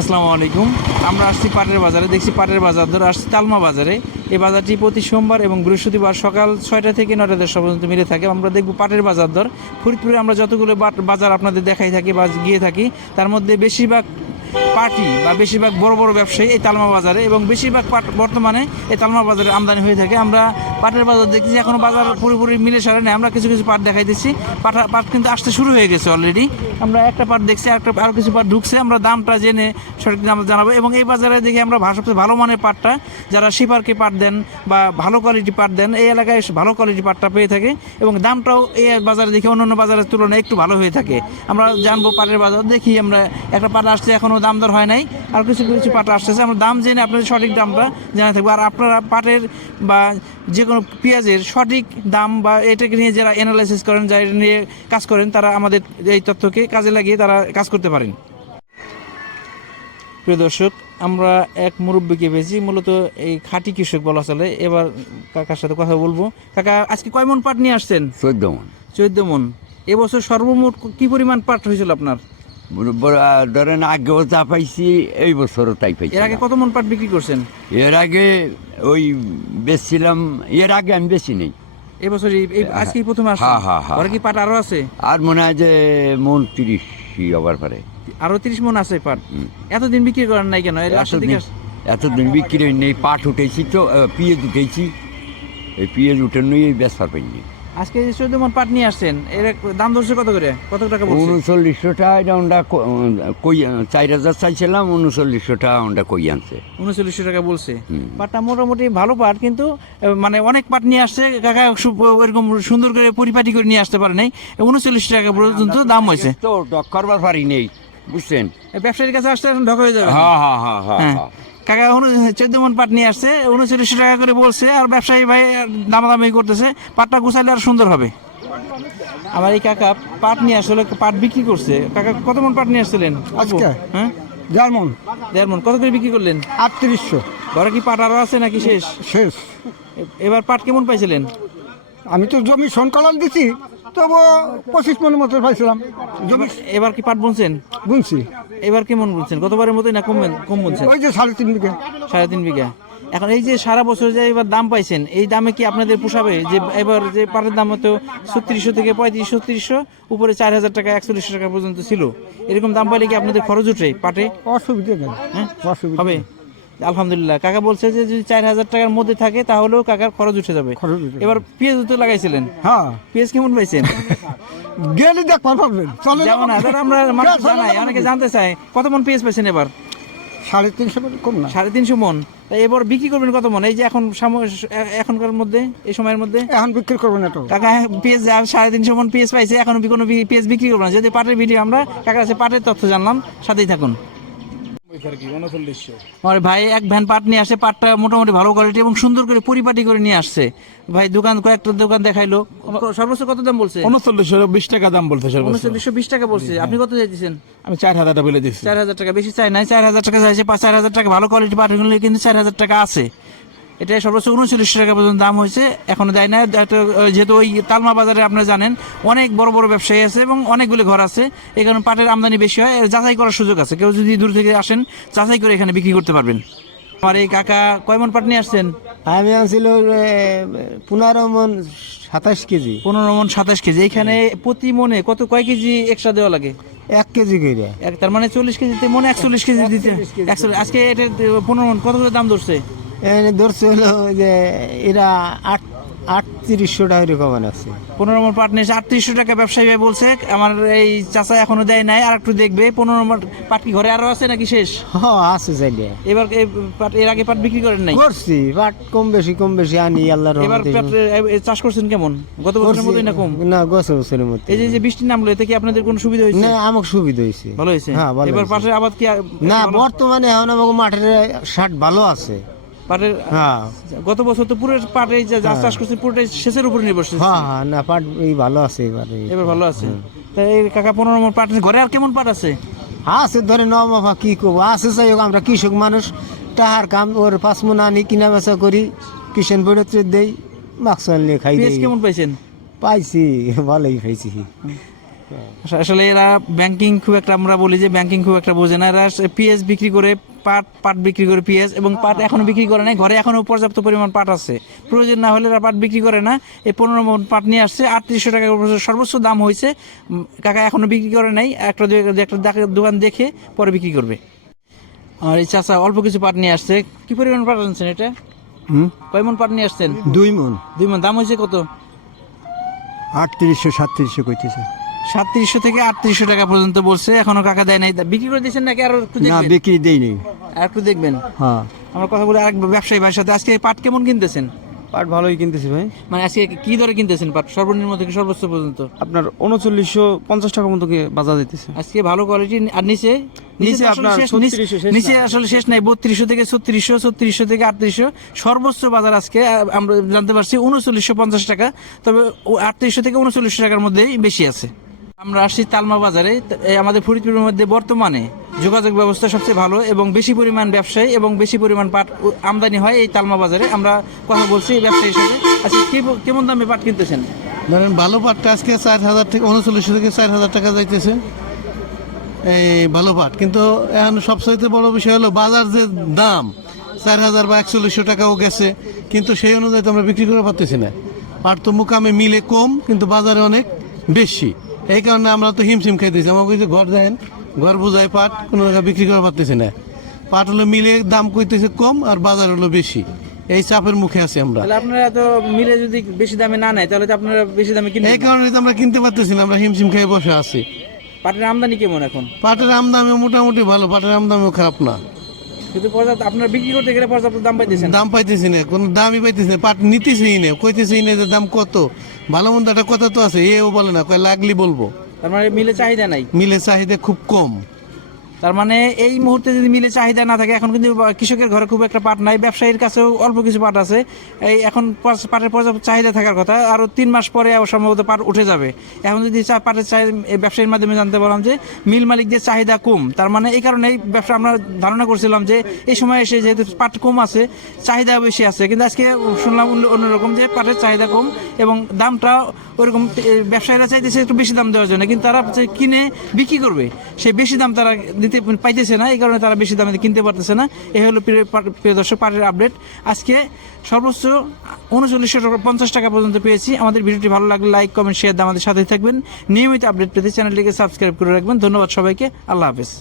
আসসালামু আলাইকুম। আমরা আসছি পাটের বাজারে, দেখছি পাটের বাজার ধরে আসছি তালমা বাজারে। এই বাজারটি প্রতি সোমবার এবং বৃহস্পতিবার সকাল ছয়টা থেকে নটা দশটা পর্যন্ত মিলে থাকে। আমরা দেখব পাটের বাজার দর। ফরিদপুরে আমরা যতগুলো বাজার আপনাদের দেখাই থাকি বা গিয়ে থাকি, তার মধ্যে বেশিরভাগ পার্টি বা বেশিরভাগ বড় বড় ব্যবসায়ী এই তালমা বাজারে এবং বেশিরভাগ পাট বর্তমানে এই তালমা বাজারে আমদানি হয়ে থাকে। আমরা পাটের বাজার দেখছি এখনও বাজার পুরোপুরি মিলে সারে নেই। আমরা কিছু কিছু পাট দেখাই দিচ্ছি। পাট পাট কিন্তু আসতে শুরু হয়ে গেছে অলরেডি আমরা একটা পাট দেখছি একটা আরও কিছু পাট ঢুকছে। আমরা দামটা জেনে সঠিক দাম জানাব। এবং এই বাজারে দেখি আমরা সবচেয়ে ভালো মানের পাটটা, যারা শিপারকে পাট দেন বা ভালো কোয়ালিটি পাট দেন, এই এলাকায় ভালো কোয়ালিটি পাটটা পেয়ে থাকে। এবং দামটাও এই বাজারে দেখি অন্য অন্য বাজারের তুলনায় একটু ভালো হয়ে থাকে। আমরা জানব পাটের বাজার, দেখি আমরা একটা পাট আসছে এখনও দাম দর হয় নাই। আর কিছু কিছু পাট আসতেছে। আমরা দাম জেনে আপনাদের সঠিক দামটা জানা থাকব। আর আপনারা পাটের বা যে কোনো পেঁয়াজের সঠিক দাম বা এটাকে নিয়ে যারা অ্যানালাইসিস করেন যারা এটা নিয়ে কাজ করেন তারা আমাদের এই তথ্যকে কাজে লাগিয়ে তারা কাজ করতে পারেন। প্রিয় দর্শক আমরা এক মুরব্বীকে পেয়েছি। মূলত এই খাঁটি কৃষক বলা চলে। এবার কাকার সাথে কথা বলব। কাকা আজকে কয় মন পাট নিয়ে আসছেন? চোদ্দ মন। চোদ্দ মন। এবছর সর্বমোট কি পরিমাণ পাট হয়েছিল আপনার? ধরেন আগেও যা পাইছি এই বছরও তাই পাইছি এর আগে কত মন পাট বিক্রি করছেন? এর আগে ওই বেচছিলাম এর আগে আমি বেশি নেই। এবছর এই- এই আজকে প্রথম আসছে হ্যাঁ, হ্যাঁ, হ্যাঁ। পরে কি পাট আরও আছে? আর মনে হয় যে মন তিরিশ হবার পারে। আরও তিরিশ মন আছে পাট। এতদিন বিক্রি করেন নাই কেন? এতদিন বিক্রি নেই পাট উঠেছি তো পিঁয়াজ উঠেছি। এই পিঁয়াজ উঠে নিয়ে বেচবার পাইনি। আজকে চোদ্দ মন পাট নিয়ে আসছেন এর দাম ধরছে কত করে? কত টাকা উনচল্লিশশো টাকা এটা আমরা কই চার হাজার চাইছিলাম উনচল্লিশশো টাকা আমরা কই আনছে। উনচল্লিশশো টাকা বলছে। পাটটা মোটামুটি ভালো পাট কিন্তু মানে অনেক পাট নিয়ে আসছে কাকা এরকম সুন্দর করে পরিপাটি করে নিয়ে আসতে পারে নাই। উনচল্লিশ টাকা পর্যন্ত দাম হয়েছে। তো ডক করবার পারি নেই বুঝছেন? ব্যবসায়ীর কাছে আসতে ঢকা হয়ে যাবে। হ্যাঁ হ্যাঁ হ্যাঁ হ্যাঁ হ্যাঁ। হ্যাঁ। কাকা চোদ্দ মন পাট নিয়ে আসছে উনচল্লিশশো টাকা করে বলছে আর ব্যবসায়ী ভাই দামাদামি করতেছে পাটটা গুছাইলে আর সুন্দর হবে। আমার এই কাকা পাট নিয়ে আসলে পাট বিক্রি করছে। কাকা কত মন পাট নিয়ে আসছিলেন? হ্যাঁ? জার্মন দেড় মন। কত করে বিক্রি করলেন? আটত্রিশশো। ঘরে কি পাট আরও আছে নাকি শেষ? শেষ। এবার পাট কেমন পাইছিলেন? আমি তো জমি সনকালাল দিছি তবু পঁচিশ মনের মতো পাইছিলাম। জমি এবার- এবার কি পাট বুনছেন? বুনছি। এবার কেমন বলছেন? গতবারের মতোই না কম কম বলছেন? ওই যে সাড়ে তিন বিঘা। সাড়ে তিন বিঘা। এখন এই যে সারা বছর যে এবার দাম পাইছেন এই দামে কি আপনাদের পোষাবে? যে এবার যে পাটের দাম হতো ছত্রিশশো থেকে পঁয়ত্রিশ ছত্রিশশো উপরে চার হাজার টাকা একচল্লিশশো টাকা পর্যন্ত ছিল। এরকম দাম পাইলে কি আপনাদের খরচ উঠে পাটে? অসুবিধা নেই হ্যাঁ? অসুবিধা হবে। আলহামদুলিল্লাহ। কাকা বলছে যে যদি চার হাজার টাকার মধ্যে থাকে তাহলেও কাকার খরচ উঠে যাবে। খরচ উঠে যাবে। এবার পেঁয়াজ তো লাগাইছিলেন। হ্যাঁ। পেঁয়াজ কেমন পাইছেন? গেলে দেখবার পারবেন। চলে যেমন আমরা মানুষ জানাই অনেকে জানতে চাই কত মন পেঁয়াজ পাইছেন এবার? সাড়ে তিনশো কম না। সাড়ে তিনশো মন। এবার বিক্রি করবেন কত মন? এই যে এখন এখনকার মধ্যে এই সময়ের মধ্যে? এখন বিক্রি করবেন না টাকা কাকা পেঁয়াজ সাড়ে তিনশো মন পেঁয়াজ পাইছে এখন কোনো পেঁয়াজ বিক্রি করব না। যদি পাটের ভিডিও আমরা কাকার কাছে পাটের তথ্য জানলাম সাথেই থাকুন। আমার ভাই এক ভ্যান পাট নিয়ে আসে পাটটা মোটামুটি ভালো কোয়ালিটি এবং সুন্দর করে পরিপাটি করে নিয়ে আসছে। ভাই দোকান কয়েকটা দোকান দেখাইলো। সর্বোচ্চ কত দাম বলছে? উনচল্লিশশো বিশ টাকা দাম বলছে উনচল্লিশশো বিশ টাকা বলছে। আপনি কত চাইছেন আমি চার হাজার টাকা বলে দিচ্ছি। চার হাজার টাকা। বেশি চাই নাই চার হাজার টাকা চাইছে পাঁচ চার হাজার টাকা ভালো কোয়ালিটি পাট কিন্তু চার হাজার টাকা আছে। এটা সর্বোচ্চ উনচল্লিশ টাকা পর্যন্ত দাম হয়েছে। এখনও দেয় না যেহেতু ওই তালমা বাজারে আপনারা জানেন অনেক বড় বড় ব্যবসায়ী আছে এবং অনেকগুলি ঘর আছে। এই কারণে পাটের আমদানি বেশি হয়। যাচাই করার সুযোগ আছে। কেউ যদি দূর থেকে আসেন যাচাই করে এখানে বিক্রি করতে পারবেন। আমার এই কাকা কয় মন পাট নিয়ে আসছেন? আমি আনছিল পনেরো মন সাতাশ কেজি। পনেরো মন সাতাশ কেজি। এখানে প্রতি মনে কত কয় কেজি এক্সট্রা দেওয়া লাগে? এক কেজি করে এক তার মানে চল্লিশ কেজিতে মনে একচল্লিশ কেজি দিতে। আজকে এটা পনেরো মন কত করে দাম ধরছে? এখানে ধরছে হলো যে এরা আট আটত্রিশশো টাকা আছে পনেরো নম্বর পাট নিয়েছে আটত্রিশশো টাকা ব্যবসায়ী ভাই বলছে আমার এই চাচা এখনও দেয় নাই আর একটু দেখবে। পনেরো নম্বর পাট কি ঘরে আরও আছে নাকি শেষ? হ্যাঁ আছে চাইলে। এবার এই পাট এর আগে পাট বিক্রি করেন নাই? করছি বাট কম বেশি কম বেশি আনি আল্লাহর এবার পাট চাষ করছেন কেমন? গত বছরের মতোই না কম? না গছ বছরের মধ্যে এই যে বৃষ্টি নামলো এতে কি আপনাদের কোনো সুবিধা হয়েছে? না আমাকে সুবিধা হয়েছে। ভালো হয়েছে? হ্যাঁ এবার। পাশের আবাদ কি না বর্তমানে এখন আমাকে মাঠের ষাট ভালো আছে। পাটের হ্যাঁ। গত বছর তো পুরো পাট যা চাষ করছে পুরোটাই সেচের উপর নির্ভরশীল। হ্যাঁ হ্যাঁ না পাট এই ভালো আছে এবারে এবার ভালো আছে? তাই এই কাকা পনেরো নম্বর পাট ঘরে আর কেমন পাট আছে? আছে ধরে নমাফা কি করব? আছে যাই হোক আমরা কৃষক মানুষ। টাহার কাম ওর পাঁচ মন আনি কিনা বেচা করি। কিষেন বড়ত্রে দেই মাকসাল নিয়ে খাই দেই। কেমন পাইছেন? পাইছি ভালোই পাইছি। আসলে এরা ব্যাংকিং খুব একটা আমরা বলি যে ব্যাংকিং খুব একটা বোঝে না। এরা পিএস বিক্রি করে পাট পাট বিক্রি করে পিএস এবং পাট এখনও বিক্রি করে নাই ঘরে এখনও পর্যাপ্ত পরিমাণ পাট আছে। প্রয়োজন না হলে এরা পাট বিক্রি করে না। এই পনেরো মন পাট নিয়ে আসছে আটত্রিশশো টাকা সর্বোচ্চ দাম হয়েছে। কাকা এখনও বিক্রি করে নাই একটা দু- একটা দাক- দোকান দেখে পরে বিক্রি করবে। আর এই চাচা অল্প কিছু পাট নিয়ে আসছে। কি পরিমাণ পাট আনছেন এটা? কয় মন পাট নিয়ে আসছেন? দুই মন। দুই মন দাম হয়েছে কত? আটত্রিশশো সাতত্রিশশো কইতেছে। সাতত্রিশশো থেকে আটত্রিশশো টাকা পর্যন্ত বলছে। এখনও কাকা দেয় নাই। বিক্রি করে দিয়েছেন নাকি আরও একটু দেখবেন? বিক্রি দেই নেই। আর একটু দেখবেন। হ্যাঁ। আমরা কথা বলে আরেক ব্যবসায়ী ভাইয়ের সাথে আজকে পাট কেমন কিনতেছেন? পাট ভালোই কিনতেছি ভাই। মানে আজকে কি দরে কিনতেছেন পাট? সর্বনিম্ন থেকে সর্বোচ্চ পর্যন্ত? আপনার উনচল্লিশশো পঞ্চাশ টাকা মতো বাজার দিতেছে। আজকে ভালো কোয়ালিটি আর নিচে? নিচে আপনার নিচে আসলে শেষ নাই। বত্রিশশো থেকে ছত্রিশশো ছত্রিশশো থেকে আটত্রিশশো। সর্বোচ্চ বাজার আজকে আমরা জানতে পারছি উনচল্লিশশো পঞ্চাশ টাকা। তবে আটত্রিশশো থেকে উনচল্লিশশো টাকার মধ্যেই বেশি আছে। আমরা আসছি তালমা বাজারে। আমাদের ফরিদপুরের মধ্যে বর্তমানে যোগাযোগ ব্যবস্থা সবচেয়ে ভালো এবং বেশি পরিমাণ ব্যবসায়ী এবং বেশি পরিমাণ পাট আমদানি হয় এই তালমা বাজারে। আমরা কথা বলছি ব্যবসায়ীর সাথে। আচ্ছা কেমন দামে পাট কিনতেছেন? ধরেন ভালো পাটটা আজকে চার হাজার থেকে উনচল্লিশশো থেকে চার হাজার টাকা যাইতেছে। এই ভালো পাট। কিন্তু এখন সবচাইতে বড় বিষয় হলো বাজার যে দাম, চার হাজার বা একচল্লিশশো টাকাও গেছে। কিন্তু সেই অনুযায়ী তো আমরা বিক্রি করে পারতেছি না। পাট তো মুকামে মিলে কম, কিন্তু বাজারে অনেক বেশি। এই কারণে আমরা তো হিমশিম খাইতেছি। আমাকে যে ঘর দেন ঘর বোঝায় পাট কোনো জায়গায় বিক্রি করে পারতেছি না। পাট হলো মিলে দাম কইতেছে কম আর বাজার হলো বেশি। এই চাপের মুখে আছি আমরা। তাহলে আপনারা তো মিলে যদি বেশি দামে না নেয় তাহলে তো আপনারা বেশি দামে কিনে এই কারণে তো আমরা কিনতে পারতেছি না আমরা হিমশিম খেয়ে বসে আছি। পাটের আমদানি কেমন এখন? পাটের আমদামি মোটামুটি ভালো পাটের আমদামিও খারাপ না। কিন্তু পর্যাপ্ত আপনারা বিক্রি করতে গেলে পর্যাপ্ত দাম পাইতেছেন। দাম পাইতেছি না কোনো দামই পাইতেছি না পাট নিতেছি না কইতেছি না যে দাম কত। ভালো মন্দ একটা কথা তো আছে এও বলে না কয় লাগলি বলব। তার মানে মিলে চাহিদা নাই। মিলে চাহিদা খুব কম। তার মানে এই মুহূর্তে যদি মিলে চাহিদা না থাকে, এখন কিন্তু কৃষকের ঘরে খুব একটা পাট নাই, ব্যবসায়ীর কাছেও অল্প কিছু পাট আছে। এই এখন পাট- পাটের পর্যাপ্ত চাহিদা থাকার কথা আরও তিন মাস পরে সম্ভবত পাট উঠে যাবে। এখন যদি পাটের চাহিদা ব্যবসায়ীর মাধ্যমে জানতে পারলাম যে, মিল মালিকদের চাহিদা কম। তার মানে এই কারণে এই ব্যবসা আমরা ধারণা করছিলাম যে, এই সময় এসে যেহেতু পাট কম আছে, চাহিদা বেশি আছে। কিন্তু আজকে শুনলাম অন্য- অন্যরকম যে, পাটের চাহিদা কম এবং দামটা ওরকম ব্যবসায়ীরা চাইতেছে একটু বেশি দাম দেওয়ার জন্য, কিন্তু তারা কিনে বিক্রি করবে, সেই বেশি দাম তারা দিতে পাইতেছে না, এই কারণে তারা বেশি দামে কিনতে পারতেছে না। এই হলো প্রিয় দর্শক, পাটের আপডেট আজকে সর্বোচ্চ উনচল্লিশশো টাকা, পঞ্চাশ টাকা পর্যন্ত পেয়েছি। আমাদের ভিডিওটি ভালো লাগলে লাইক কমেন্ট শেয়ার আমাদের সাথে থাকবেন। নিয়মিত আপডেট পেতে চ্যানেলটিকে সাবস্ক্রাইব করে রাখবেন। ধন্যবাদ সবাইকে। আল্লাহ হাফেজ।